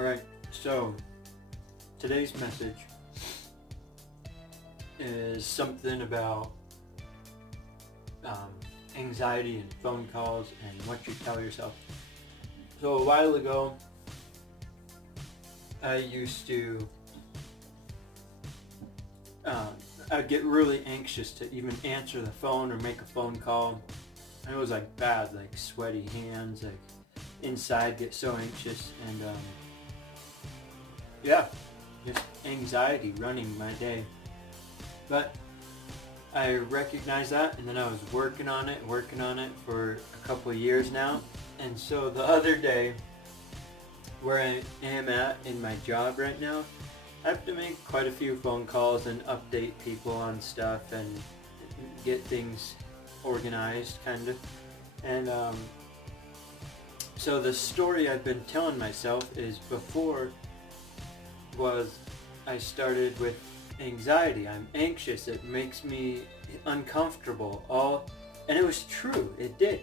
Alright, so today's message is something about anxiety and phone calls and what you tell yourself. So a while ago, I used to I'd get really anxious to even answer the phone or make a phone call. And it was like bad, like sweaty hands, like inside get so anxious, and yeah, just anxiety running my day. But I recognized that, and then I was working on it for a couple of years now. And so the other day, where I am at in my job right now, I have to make quite a few phone calls and update people on stuff and get things organized, kind of. And so the story I've been telling myself is before was I started with anxiety. I'm anxious. It makes me uncomfortable. And it was true. It did.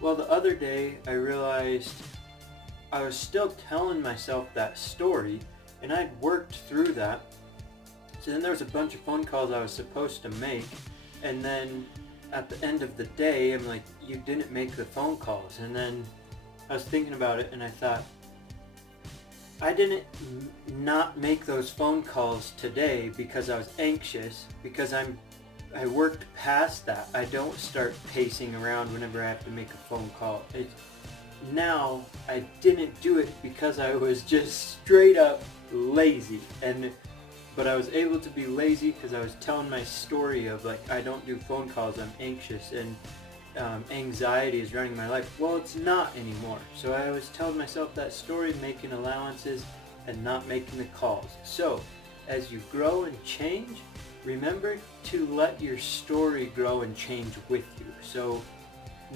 Well, the other day I realized I was still telling myself that story, and I'd worked through that. So then there was a bunch of phone calls I was supposed to make, and then at the end of the day, I'm like, you didn't make the phone calls. And then I was thinking about it, and I thought, I didn't not make those phone calls today because I was anxious, because I worked past that. I don't start pacing around whenever I have to make a phone call. Now I didn't do it because I was just straight up lazy, but I was able to be lazy because I was telling my story of like, I don't do phone calls, I'm anxious, and anxiety is running my life. Well, it's not anymore. So I was telling myself that story, making allowances and not making the calls. So as you grow and change, remember to let your story grow and change with you. So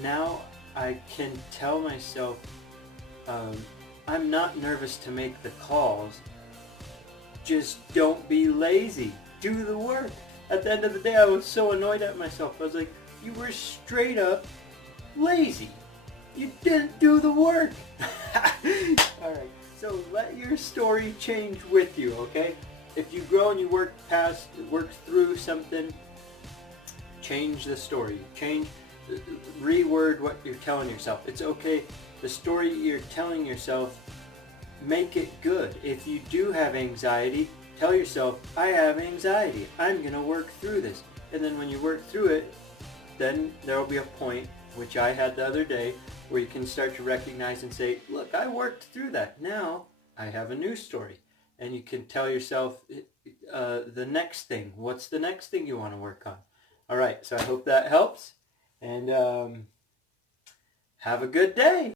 now I can tell myself, I'm not nervous to make the calls. Just don't be lazy. Do the work. At the end of the day, I was so annoyed at myself. I was like, you were straight up lazy. You didn't do the work. Alright, so let your story change with you, okay? If you grow and you work through something, change the story. Reword what you're telling yourself. It's okay. The story you're telling yourself, make it good. If you do have anxiety, tell yourself, I have anxiety. I'm going to work through this. And then when you work through it, then there will be a point, which I had the other day, where you can start to recognize and say, look, I worked through that. Now I have a new story. And you can tell yourself the next thing. What's the next thing you want to work on? All right, so I hope that helps. And have a good day.